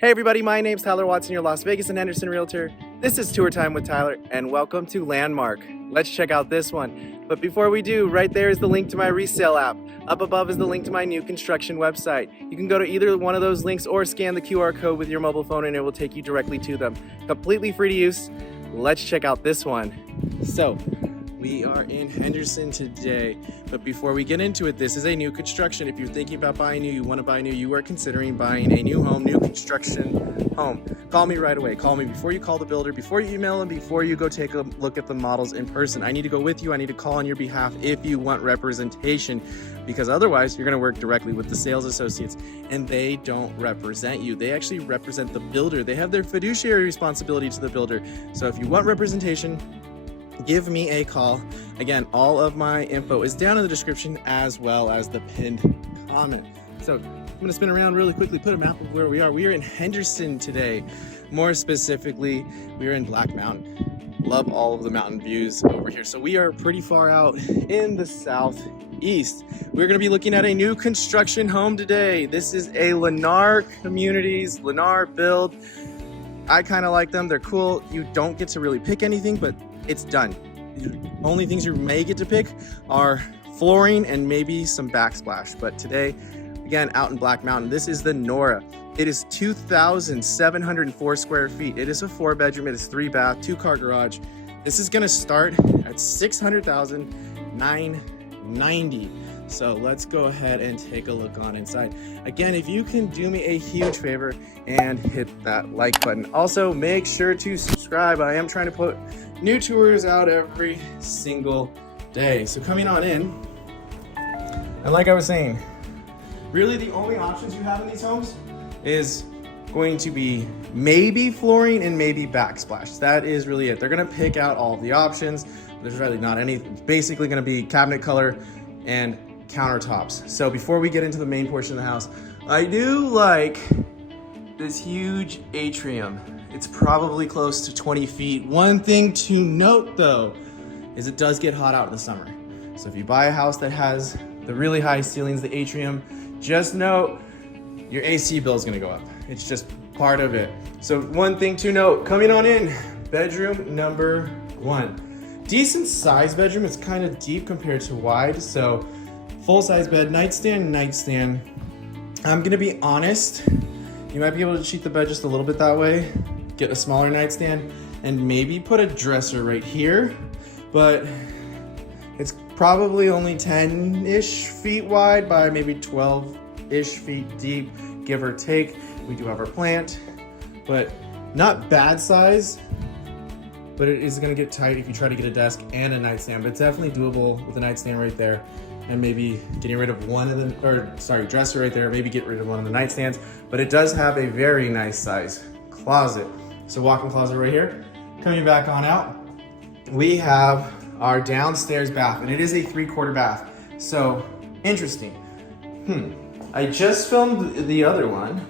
Hey everybody, my name's Tyler Watson, your Las Vegas and Henderson Realtor. This is Tour Time with Tyler, and welcome to Landmark. Let's check out this one. But before we do, right there is the link to my resale app. Up above is the link to my new construction website. You can go to either one of those links or scan the QR code with your mobile phone and it will take you directly to them. Completely free to use. Let's check out this one. So, we are in Henderson today, but before we get into it, this is a new construction. If you're thinking about buying new, you want to buy new, you are considering buying a new home, new construction home, call me right away. Call me before you call the builder, before you email them, before you go take a look at the models in person. I need to go with you. I need to call on your behalf if you want representation, because otherwise you're going to work directly with the sales associates and they don't represent you. They actually represent the builder. They have their fiduciary responsibility to the builder. So if you want representation, give me a call. Again, all of my info is down in the description as well as the pinned comment. So I'm gonna spin around really quickly, put a map of where we are. We are in Henderson today. More specifically, we are in Black Mountain. Love all of the mountain views over here. So we are pretty far out in the southeast. We're gonna be looking at a new construction home today. This is a Lennar Communities, Lennar build. I kind of like them, they're cool. You don't get to really pick anything, but it's done. The only things you may get to pick are flooring and maybe some backsplash. But today, again, out in Black Mountain, this is the Nora. It is 2,704 square feet. It is a 4-bedroom, it is 3-bath, 2-car garage. This is gonna start at $600,990. So let's go ahead and take a look on inside. Again, if you can do me a huge favor and hit that like button. Also, make sure to subscribe. I am trying to put new tours out every single day. So coming on in, and like I was saying, really the only options you have in these homes is going to be maybe flooring and maybe backsplash. That is really it. They're gonna pick out all of the options. There's really not any, it's basically gonna be cabinet color and countertops. So before we get into the main portion of the house, I do like this huge atrium. It's probably close to 20 feet. One thing to note though, is it does get hot out in the summer. So if you buy a house that has the really high ceilings, the atrium, just note your AC bill is gonna go up. It's just part of it. So one thing to note, coming on in, bedroom number 1. Decent size bedroom, it's kind of deep compared to wide. So full size bed, nightstand. I'm gonna be honest, you might be able to cheat the bed just a little bit that way. Get a smaller nightstand and maybe put a dresser right here, but it's probably only 10-ish feet wide by maybe 12-ish feet deep, give or take. We do have our plant, but not bad size, but it is gonna get tight if you try to get a desk and a nightstand, but it's definitely doable with a nightstand right there and maybe getting rid of one of the, dresser right there, maybe get rid of one of the nightstands, but it does have a very nice size closet. So walk-in closet right here. Coming back on out, we have our downstairs bath, and it is a 3/4 bath. So interesting. I just filmed the other one.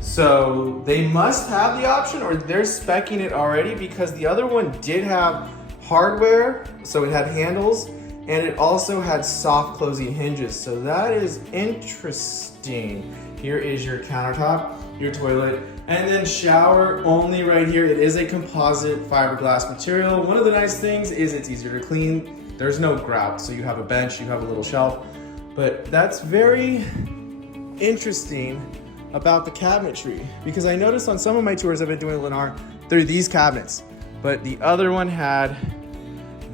So they must have the option, or they're speccing it already, because the other one did have hardware, so it had handles, and it also had soft closing hinges. So that is interesting. Here is your countertop, your toilet, and then shower only right here. It is a composite fiberglass material. One of the nice things is it's easier to clean. There's no grout, so you have a bench, you have a little shelf, but that's very interesting about the cabinetry, because I noticed on some of my tours I've been doing Lennar, there are these cabinets, but the other one had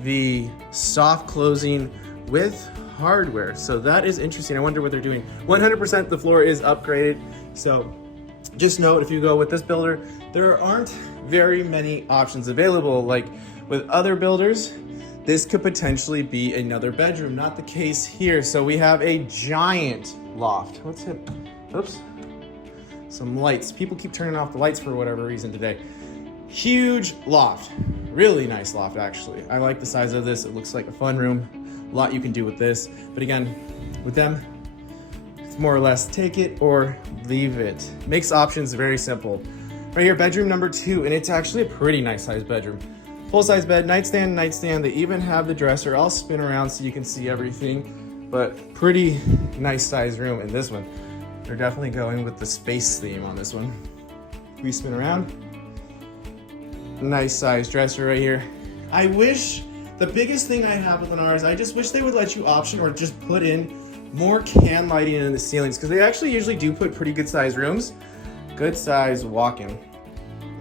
the soft closing with hardware. So that is interesting. I wonder what they're doing. 100% the floor is upgraded. So just note, if you go with this builder, there aren't very many options available. Like with other builders, this could potentially be another bedroom. Not the case here. So we have a giant loft. Let's hit, oops, some lights. People keep turning off the lights for whatever reason today. Huge loft, really nice loft actually. I like the size of this. It looks like a fun room. A lot you can do with this, but again, with them, it's more or less take it or leave it. Makes options very simple. Right here, bedroom number 2, and it's actually a pretty nice sized bedroom. Full size bed, nightstand. They even have the dresser. I'll spin around so you can see everything, but pretty nice sized room in this one. They're definitely going with the space theme on this one. We spin around. Nice size dresser right here. I wish, the biggest thing I have with Lennar is I just wish they would let you option or just put in more can lighting in the ceilings, because they actually usually do put pretty good size rooms, good size walk-in.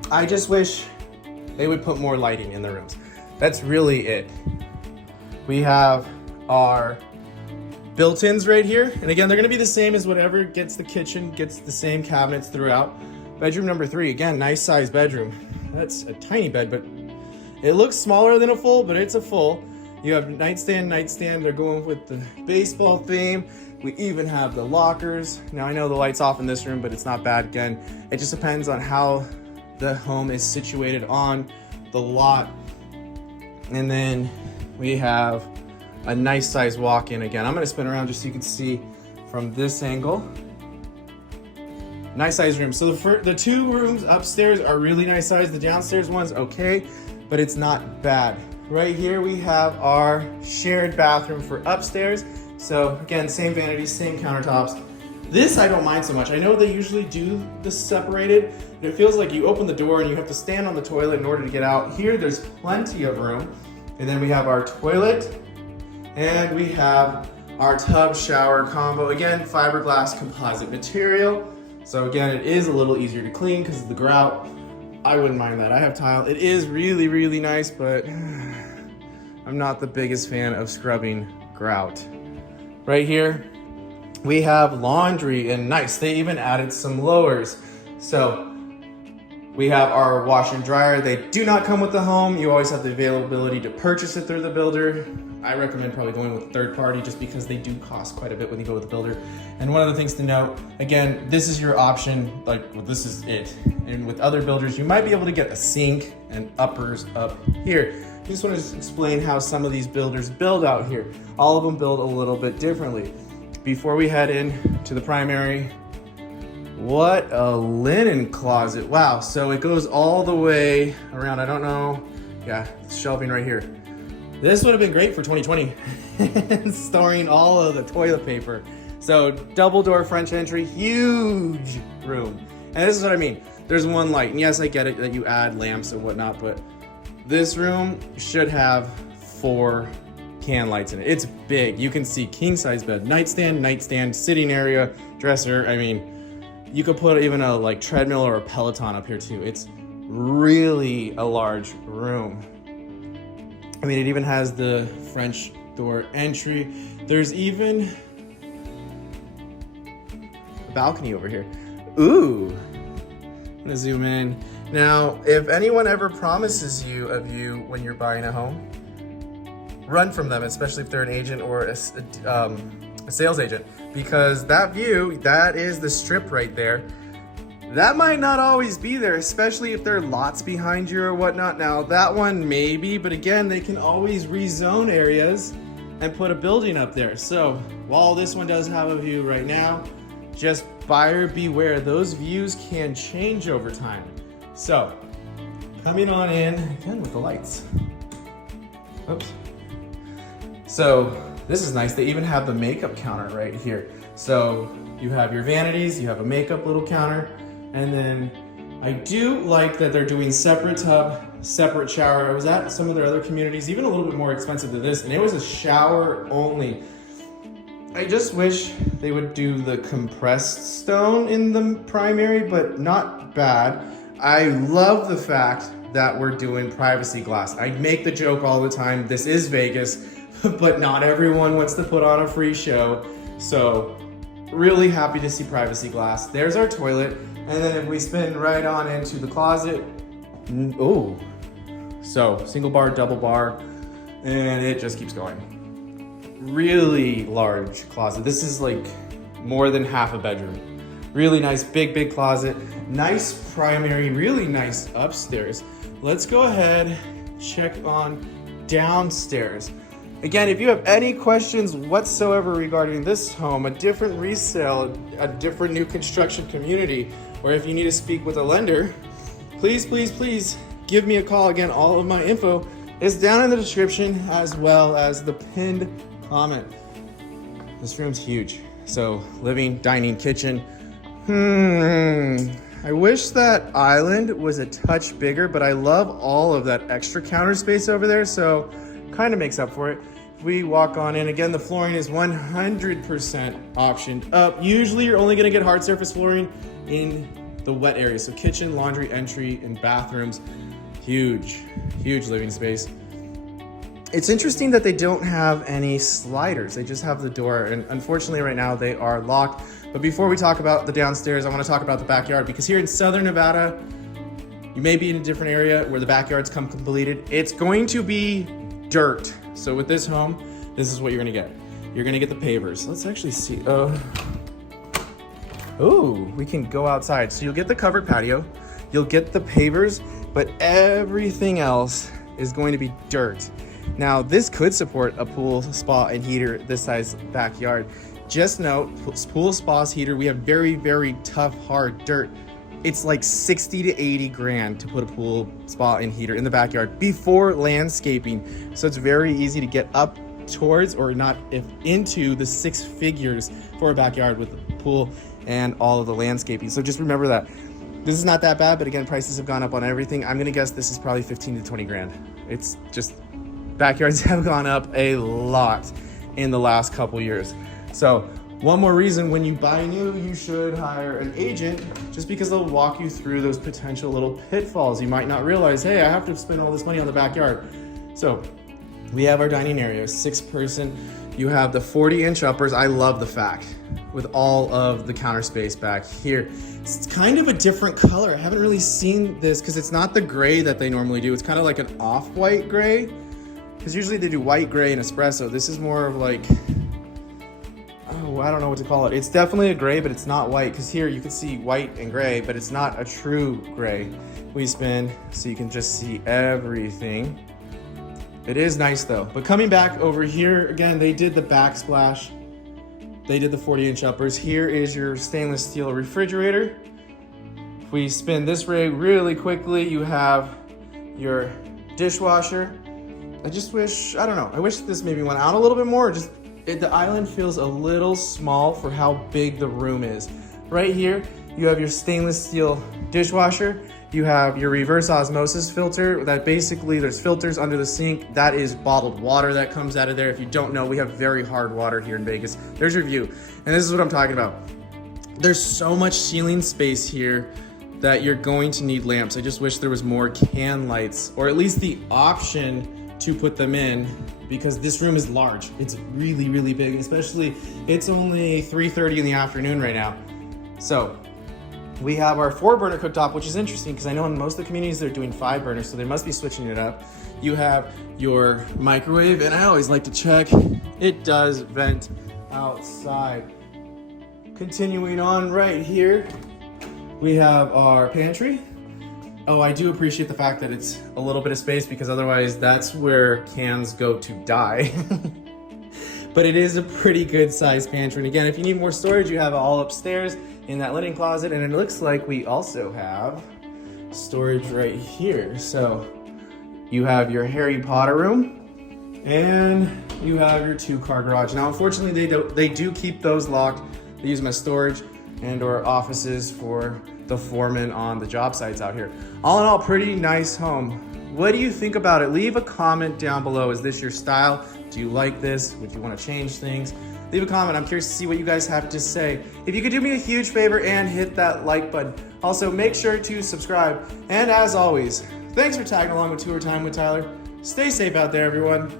I just wish they would put more lighting in the rooms. That's really it. We have our built-ins right here. And again, they're gonna be the same as whatever gets the kitchen, gets the same cabinets throughout. Bedroom number 3, again, nice size bedroom. That's a tiny bed, but it looks smaller than a full, but it's a full. You have nightstand. They're going with the baseball theme. We even have the lockers. Now I know the light's off in this room, but it's not bad. Again, it just depends on how the home is situated on the lot. And then we have a nice size walk-in. Again, I'm gonna spin around just so you can see from this angle. Nice size room. So the 2 rooms upstairs are really nice size. The downstairs one's okay, but it's not bad. Right here we have our shared bathroom for upstairs. So again, same vanities, same countertops. This I don't mind so much. I know they usually do this separated, but it feels like you open the door and you have to stand on the toilet in order to get out. Here there's plenty of room. And then we have our toilet and we have our tub shower combo. Again, fiberglass composite material. So again, it is a little easier to clean because of the grout. I wouldn't mind that. I have tile. It is really, really nice, but I'm not the biggest fan of scrubbing grout. Right here, we have laundry, and nice. They even added some lowers. So we have our washer and dryer. They do not come with the home. You always have the availability to purchase it through the builder. I recommend probably going with third party just because they do cost quite a bit when you go with the builder. And one of the things to note, again, this is your option, like well, this is it. And with other builders, you might be able to get a sink and uppers up here. I just want to explain how some of these builders build out here. All of them build a little bit differently. Before we head in to the primary, what a linen closet. Wow, so it goes all the way around. I don't know. Yeah, shelving right here. This would have been great for 2020, storing all of the toilet paper. So double door French entry, huge room. And this is what I mean. There's one light, and yes, I get it that you add lamps and whatnot, but this room should have 4 can lights in it. It's big. You can see king size bed, nightstand, sitting area, dresser. I mean, you could put even a like treadmill or a Peloton up here too. It's really a large room. I mean, it even has the French door entry. There's even a balcony over here. Ooh, I'm gonna zoom in. Now, if anyone ever promises you a view when you're buying a home, run from them, especially if they're an agent or a sales agent, because that view, that is the strip right there. That might not always be there, especially if there are lots behind you or whatnot. Now, that one maybe, but again, they can always rezone areas and put a building up there. So while this one does have a view right now, just buyer beware. Those views can change over time. So coming on in, again with the lights. Oops. So this is nice. They even have the makeup counter right here. So you have your vanities, you have a makeup little counter, and then I do like that they're doing separate tub, separate shower. I was at some of their other communities, even a little bit more expensive than this, and it was a shower only. I just wish they would do the compressed stone in the primary, but not bad. I love the fact that we're doing privacy glass. I make the joke all the time, this is Vegas, but not everyone wants to put on a free show. So really happy to see privacy glass. There's our toilet. And then if we spin right on into the closet, oh, so single bar, double bar, and it just keeps going. Really large closet. This is like more than half a bedroom. Really nice, big closet. Nice primary, really nice upstairs. Let's go ahead, check on downstairs. Again, if you have any questions whatsoever regarding this home, a different resale, a different new construction community, or if you need to speak with a lender, please give me a call. Again, all of my info is down in the description as well as the pinned comment. This room's huge. So living, dining, kitchen, I wish that island was a touch bigger, but I love all of that extra counter space over there, so kind of makes up for it. If we walk on in, again, the flooring is 100% optioned up. Usually you're only gonna get hard surface flooring in the wet area, so kitchen, laundry, entry, and bathrooms. Huge living space. It's interesting that they don't have any sliders. They just have the door, and unfortunately right now they are locked. But before we talk about the downstairs, I want to talk about the backyard, because here in Southern Nevada, you may be in a different area where the backyards come completed. It's going to be dirt. So with this home, this is what you're gonna get. You're gonna get the pavers. Let's actually see. Oh, we can go outside. So you'll get the covered patio, you'll get the pavers, but everything else is going to be dirt. Now, this could support a pool, spa, and heater this size backyard. Just note, pool, spas, heater, we have very tough, hard dirt. It's like 60 to 80 grand to put a pool, spa, and heater in the backyard before landscaping. So it's very easy to get up towards, or not, if into the 6 figures for a backyard with a pool and all of the landscaping. So just remember that. This is not that bad, but again, prices have gone up on everything. I'm gonna guess this is probably 15 to 20 grand. It's just, backyards have gone up a lot in the last couple years. So one more reason, when you buy new, you should hire an agent, just because they'll walk you through those potential little pitfalls. You might not realize, hey, I have to spend all this money on the backyard. So we have our dining area, 6-person. You have the 40-inch uppers. I love the fact with all of the counter space back here. It's kind of a different color. I haven't really seen this because it's not the gray that they normally do. It's kind of like an off-white gray, because usually they do white, gray, and espresso. This is more of like, oh, I don't know what to call it. It's definitely a gray, but it's not white, because here you can see white and gray, but it's not a true gray. We spin so you can just see everything. It is nice though. But coming back over here, again, they did the backsplash. They did the 40-inch uppers. Here is your stainless steel refrigerator. If we spin this rig really quickly, you have your dishwasher. I just wish, I don't know, I wish this maybe went out a little bit more. Just the island feels a little small for how big the room is. Right here, you have your stainless steel dishwasher. You have your reverse osmosis filter that basically, there's filters under the sink. That is bottled water that comes out of there. If you don't know, we have very hard water here in Vegas. There's your view. And this is what I'm talking about. There's so much ceiling space here that you're going to need lamps. I just wish there was more can lights, or at least the option to put them in, because this room is large. It's really big, especially it's only 3:30 in the afternoon right now. So we have our 4-burner cooktop, which is interesting because I know in most of the communities they're doing 5 burners, so they must be switching it up. You have your microwave, and I always like to check, it does vent outside. Continuing on right here, we have our pantry. Oh, I do appreciate the fact that it's a little bit of space, because otherwise that's where cans go to die. But it is a pretty good sized pantry. And again, if you need more storage, you have it all upstairs in that linen closet. And it looks like we also have storage right here. So you have your Harry Potter room, and you have your 2-car garage. Now, unfortunately, they do keep those locked. They use them as storage and or offices for the foreman on the job sites out here. All in all, pretty nice home. What do you think about it? Leave a comment down below. Is this your style? Do you like this? Would you want to change things? Leave a comment. I'm curious to see what you guys have to say. If you could do me a huge favor and hit that like button. Also, make sure to subscribe. And as always, thanks for tagging along with Tour Time with Tyler. Stay safe out there, everyone.